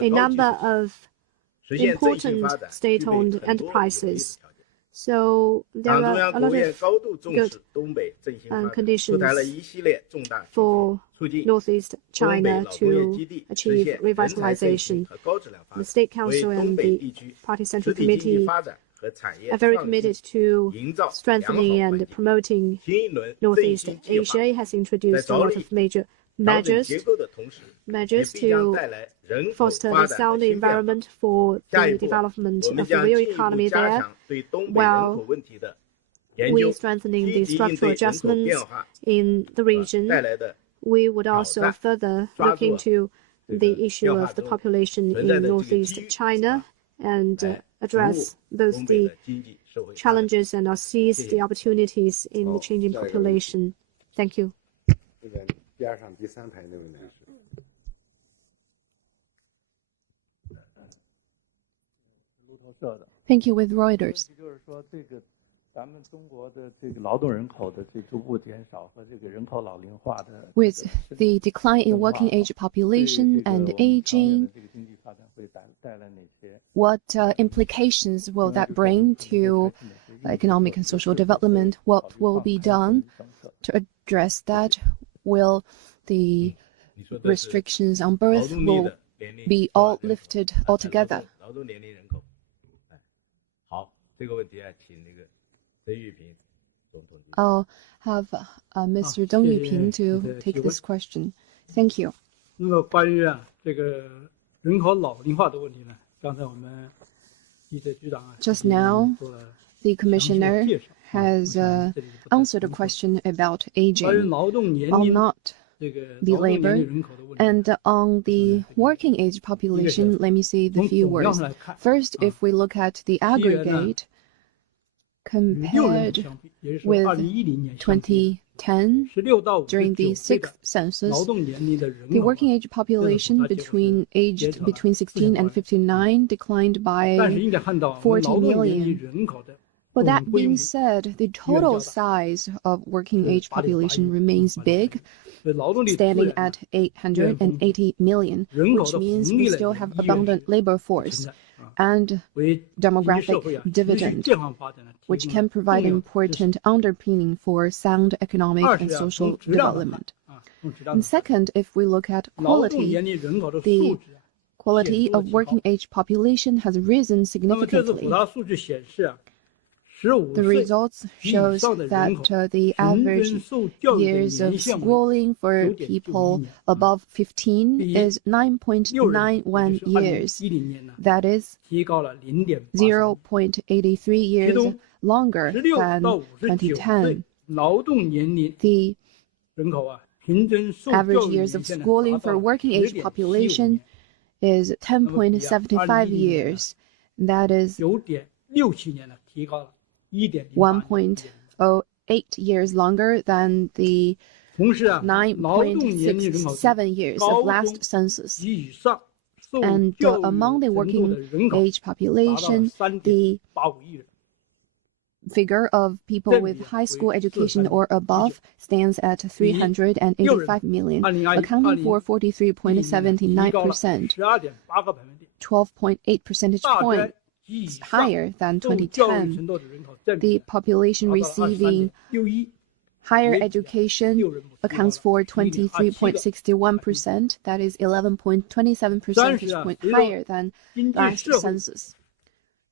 a number of important state-owned enterprises. So there are a lot of good conditions for Northeast China to achieve revitalization. The State Council and the Party Central Committee are very committed to strengthening and promoting Northeast Asia. It has introduced a lot of major measures to foster a sound environment for the development of the real economy there, while we strengthening the structural adjustments in the region. We would also further look into the issue of the population in Northeast China and address both the challenges and seize the opportunities in the changing population. Thank you. Thank you with Reuters. With the decline in working age population and aging, what implications will that bring to economic and social development? What will be done to address that? Will the restrictions on birth will be all lifted altogether? I'll have Mr. Deng Yuping to take this question. Thank you. Just now, the Commissioner has answered a question about aging. I'll not belabor. And on the working age population, let me say the few words. First, if we look at the aggregate, compared with 2010, during the 6th census, the working age population aged between 16 and 59 declined by 40 million. But that being said, the total size of working age population remains big, standing at 880 million, which means we still have abundant labor force and demographic dividend, which can provide important underpinning for sound economic and social development. And second, if we look at quality, the quality of working age population has risen significantly. The results shows that the average years of schooling for people above 15 is 9.91 years. That is 0.83 years longer than 2010. The average years of schooling for working age population is 10.75 years. That is 9.67年呢，提高了1.08 years longer than the 同时啊，劳动年龄人口 9.67 years of last census. 及以上受 And 教育 among the 程度 working 的人口 age 达到了 population, the 3.85亿人。 figure of people with high school education or above stands at 385 million, accounting for 43.79%, 12.8个百分点， 12.8 percentage 大 points 专及以上 higher than 受教育 2010. 程度的人口占 The 比 population 达到了 receiving 23.61%。 higher education accounts for 23.61%, that is 11.27 percentage point higher than last census.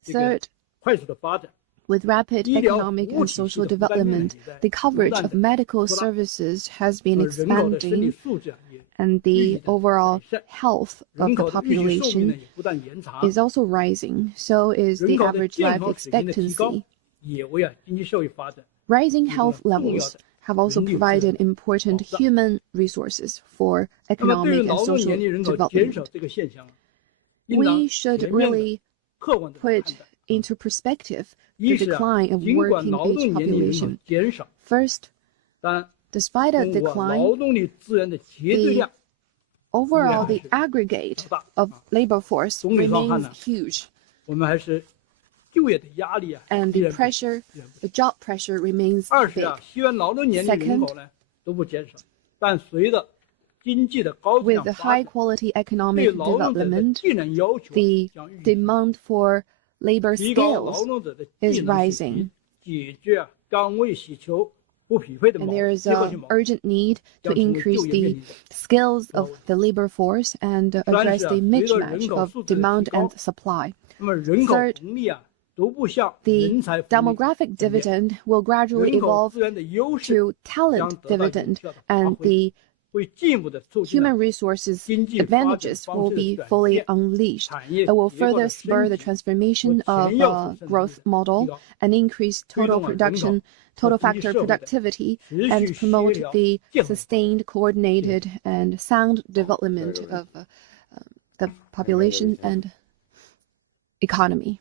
Third, 快速的发展， with rapid economic and social development, the coverage of medical services has been 人口的生理 expanding, 素质也 and the overall health of 人 the 口的预期寿命 population 呢也不断延长， is also rising. So is 人 the 口的 average 健 life 康水平的提高 expectancy. 也为经济社会发展 Rising health levels have also provided important human resources for 那么对于 economic and 劳动 social 年龄人口减少 development. 这个现象，应当 We should 全面的 really 客观的 put 看待。 into perspective 一 the 是 decline of 尽管 working 劳 age 动年龄人口 population. 减少， First, 但 despite a 通过 decline, 劳动力资源的绝对量 overall the aggregate of labor force 总体上看 remains 呢， huge, 我们还是就业的压力啊， and 依 the 然 pressure, the job pressure remains 二是 big. 啊，虽然劳动年龄人口呢都不减少，但随着经济的高质 With 量 the 发 high 展， quality 对 economic 劳动者的 development, 技能要求 the 将愈 demand for labor 提高劳 skills 动者的 is 技能水 rising, 平，解决岗位需求不匹配的 and 矛 there is 结构 an 性矛盾， urgent need to 将成为 increase 就业面 the 临的。 skills of the labor force and address the 随着人 mismatch 口 of 素质的 demand 提高， and supply. 那么人口 Third, 红利啊逐步向 The 人才红利 demographic 转变， dividend will gradually 人口 evolve 资源的优势 to 将 talent 得到有 dividend, 效的发 and 挥， the 会进一步的促进 human resources 经济发展 advantages 方 will 式 be 的转 fully 变， unleashed. 产业 It will 结构 further 的 spur 升 the 级 transformation 和 of 全要素生产 growth 力的提 model 高， and increase 推 total 动了人口 production, 和 total 经济 factor 社会的 productivity, 持 and 续协 promote 调 the 健康发展。 sustained, coordinated, and sound development of the population and economy.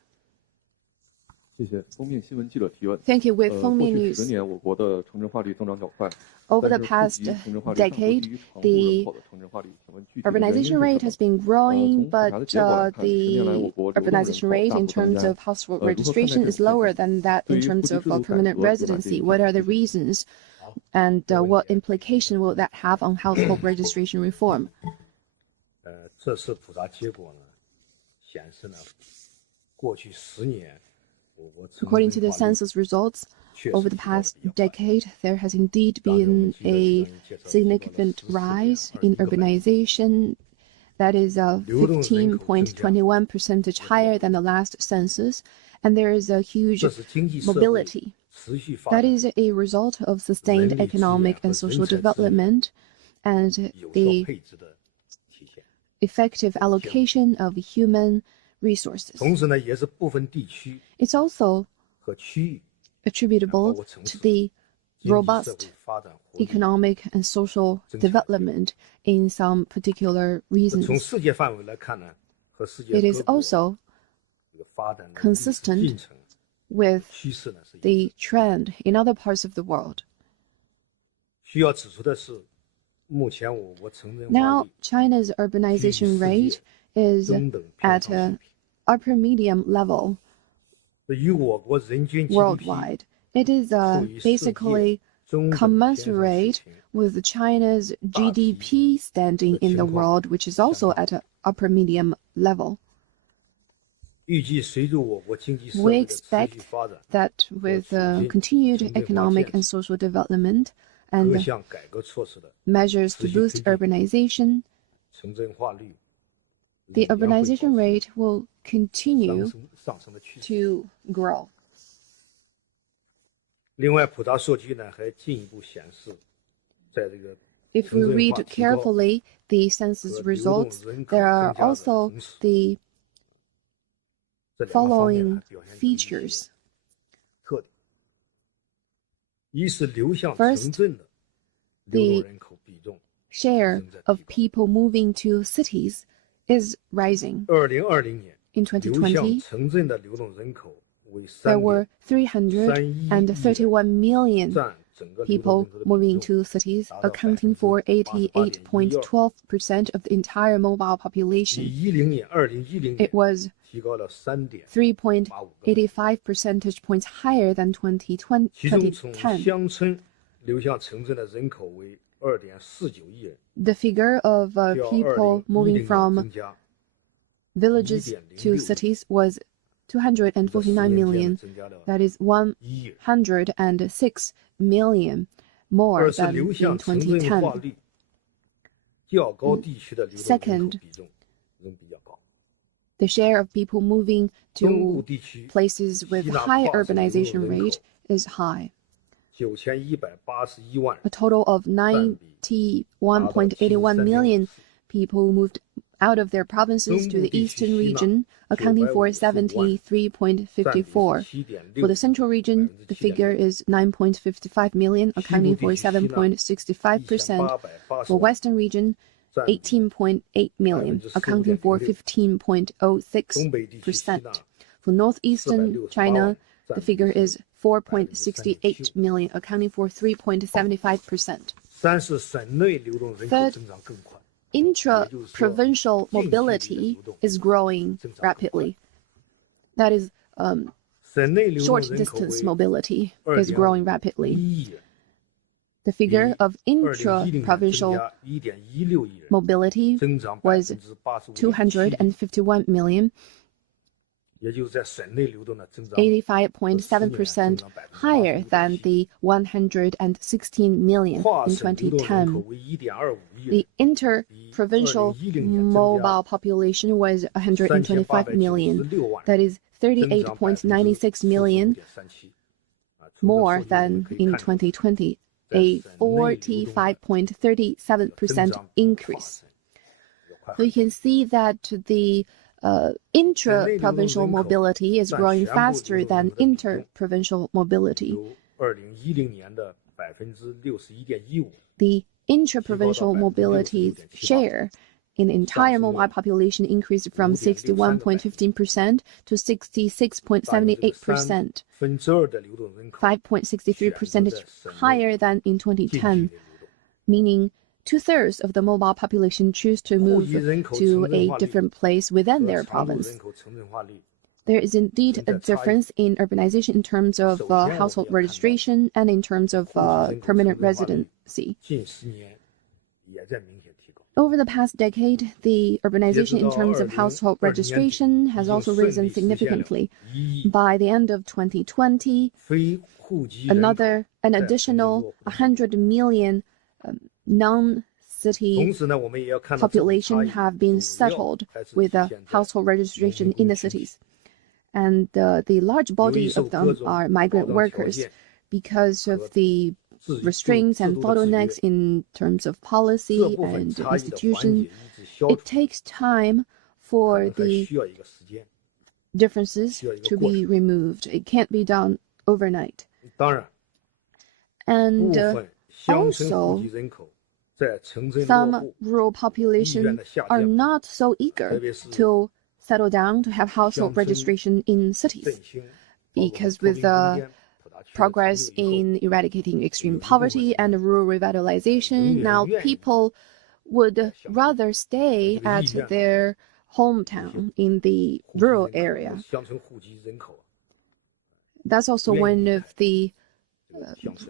谢谢。封面新闻记者提问。 Thank you. With 过 Fengmian 去10 News, 年，我国的城镇化率增长较快， over 但 the 是 past 户籍城镇化率尚不低 decade, 于常住人 the 口的城镇化率。请问具体的原因是 urbanization 什 rate 么？ has been growing, 从普查 but 的结果来看，10年来我 the 国流动人 urbanization 口 rate 大 in 幅增 terms 加。 of household 如何看待 registration 这 is 种现 lower 象？ than that 对 in 于户 terms 籍 of 制度改 permanent 革有哪些 residency. 影 What 响？ are the 谢谢。 reasons, and what implication will that have on household registration reform? 这次普查结果呢，显示呢，过去10年，我国城 According to 镇 the 化率 census results, 确 over 实 the 提高得 past 比较快。 decade, there has indeed 当年我 been 们记者 a 提到了 significant 14.21% rise in urbanization. That is 15.21 percentage higher than the last census, and there is a huge 这是经济社会 mobility. 持续发 That 展 is a result of sustained 人力资源 economic 和 and social 人才资源 development and 有效 the 配置的体现。 effective allocation of human resources. 同时呢，也是部分地区 It's also 和区域 attributable to the 经济社 robust 会发展活力。 economic and social development in some particular 从 reasons. 世界范围来看呢，和世界 It 各 is 国 also 这个发展的 consistent 进程 with 趋势呢是一致。 the trend in other parts of the world. 需要指出的是，目前我国城镇化 Now, 率 China's 居于 urbanization 世界 rate is 中等偏 at 上水 a 平。 upper medium level 与我国人均 GDP worldwide. It is 处于世界 basically 中等偏上水 commensurate 平。 with China's GDP standing in the world, which is also at an upper medium level. 预计随着我国经济社 We 会的持续 expect 发展， that with continued economic and social development 各 and 项改革措施的 measures to 持续 boost 推进， urbanization, 城镇化率 the 仍然会保持 urbanization rate will continue 上升的趋势。 to grow. 另外，普查数据呢还进一步显示，在这个 If we 城镇 read 化提高 carefully the census 和流动 results, 人口 there are 增加的 also 同时， the 这两个方面 following 呢表现出一些 features. 特点：一是流向 First, 城镇的流动人口比重 Share 正在 of 提高。 people moving to cities is rising. 2020年， In 2020, there were 331 million people moving to cities, accounting for 88.12% of the entire mobile population. It was 3.85 percentage points higher than 2010. The figure of people moving from villages to cities was 249 million. That is 106 million more than in 2010. Second, the share of people moving to places with high urbanization rate is high. A total of 91.81 million people moved out of their provinces to the eastern region, accounting for 73.54%. For the central region, the figure is 9.55 million, accounting for 7.65%. For western region, 18.8 million, accounting for 15.06%. For northeastern China, the figure is 4.68 million, accounting for 3.75%. Third, intra-provincial mobility is growing rapidly. That is, short-distance mobility is growing rapidly. The figure of intra-provincial mobility was 251 million, 85.7% higher than the 116 million in 2010. The inter-provincial mobile population was 125 million. That is 38.96 million more than in 2020, a 45.37% increase. So you can see that the intra-provincial mobility is growing faster than inter-provincial mobility. The intra-provincial mobility share in the entire mobile population increased from 61.15% to 66.78%, 5.63 percentage higher than in 2010, meaning 2/3 of the mobile population choose to move to a different place within their province. There is indeed a difference in urbanization in terms of household registration and in terms of permanent residency. Over the past decade, the urbanization in terms of household registration has also risen significantly. By the end of 2020, an additional 100 million non-city population have been settled with a household registration in the cities. And the large body of them are migrant workers. Because of the restraints and bottlenecks in terms of policy and institution, it takes time for the differences to be removed. It can't be done overnight. And also, some rural population are not so eager to settle down to have household registration in cities, because with the progress in eradicating extreme poverty and rural revitalization, now people would rather stay at their hometown in the rural area. That's also one of the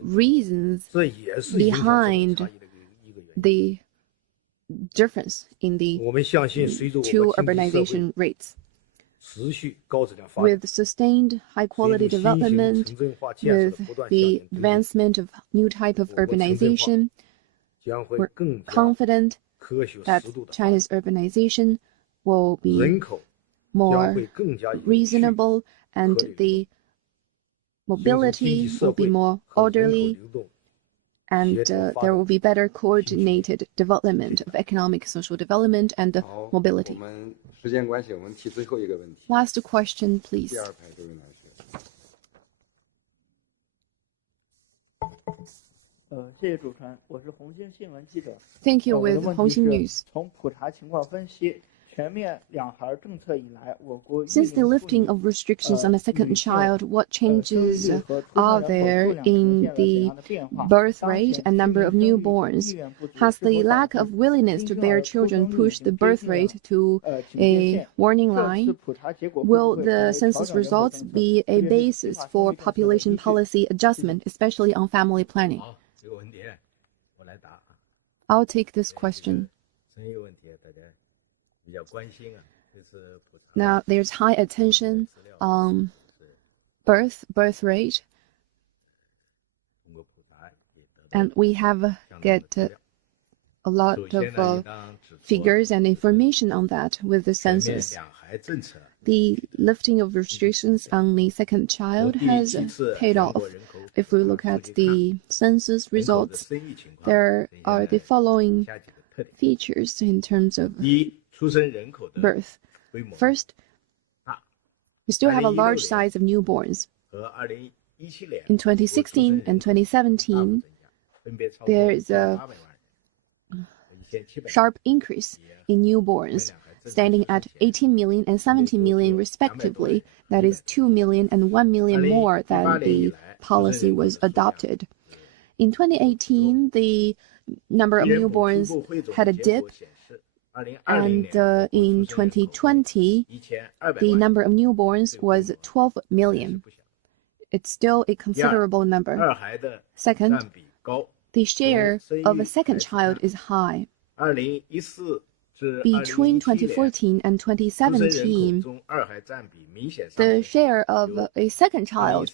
reasons behind the difference in the two urbanization rates. With sustained high-quality development, with the advancement of new type of urbanization, we're confident that China's urbanization will be more reasonable and the mobility will be more orderly, and there will be better coordinated development of economic, social development and mobility. Last question, please. Thank you, with Hongxin News. Since the lifting of restrictions on a second child, what changes are there in the birth rate and number of newborns? Has the lack of willingness to bear children pushed the birth rate to a warning line? Will the census results be a basis for population policy adjustment, especially on family planning? I'll take this question. Now, there's high attention on birth rate, and we have get a lot of figures and information on that with the census. The lifting of restrictions on the second child has paid off. If we look at the census results, there are the following features in terms of birth. First, we still have a large size of newborns. In 2016 and 2017, there is a sharp increase in newborns, standing at 18 million and 17 million respectively. That is 2 million and 1 million more than the policy was adopted. In 2018, the number of newborns had a dip, and in 2020, the number of newborns was 12 million. It's still a considerable number. Second, the share of a second child is high. Between 2014 and 2017, the share of a second child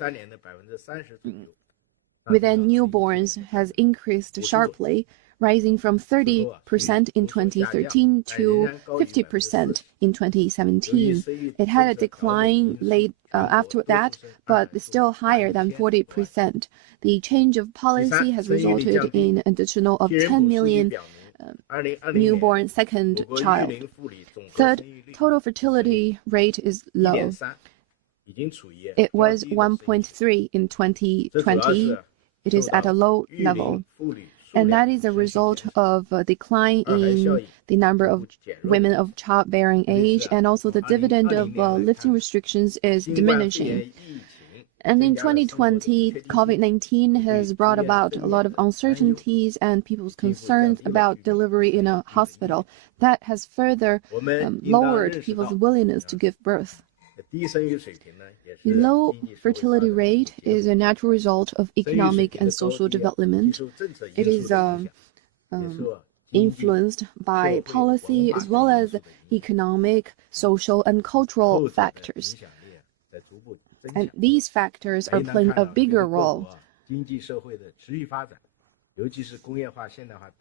within newborns has increased sharply, rising from 30% in 2013 to 50% in 2017. It had a decline late after that, but still higher than 40%. The change of policy has resulted in an additional of 10 million newborn second child. Third, total fertility rate is low. It was 1.3 in 2020. It is at a low level. And that is a result of a decline in the number of women of childbearing age, and also the dividend of lifting restrictions is diminishing. And in 2020, COVID-19 has brought about a lot of uncertainties and people's concerns about delivery in a hospital. That has further lowered people's willingness to give birth. The low fertility rate is a natural result of economic and social development. It is influenced by policy as well as economic, social, and cultural factors. And these factors are playing a bigger role.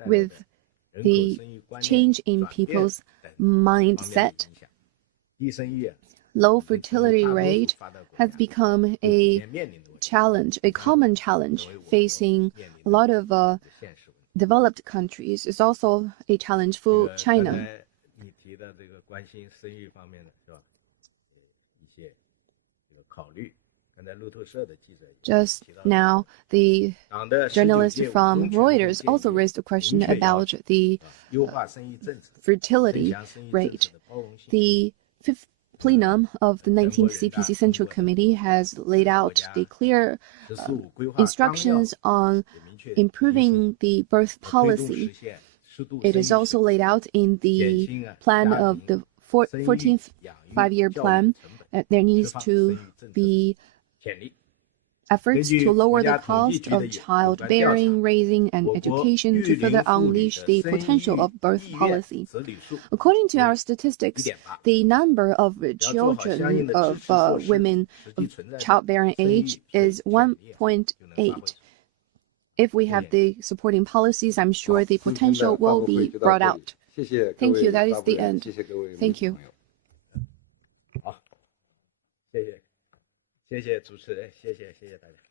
With the change in people's mindset, low fertility rate has become a challenge, a common challenge facing a lot of developed countries. It's also a challenge for China. Just now, the journalist from Reuters also raised a question about the fertility rate. The fifth plenum of the 19th CPC Central Committee has laid out the clear instructions on improving the birth policy. It is also laid out in the plan of the 14th five-year plan. There needs to be efforts to lower the cost of childbearing, raising, and education to further unleash the potential of birth policy. According to our statistics, the number of children of women of childbearing age is 1.8. If we have the supporting policies, I'm sure the potential will be brought out. Thank you. That is the end. Thank you. 谢谢主持人，谢谢大家。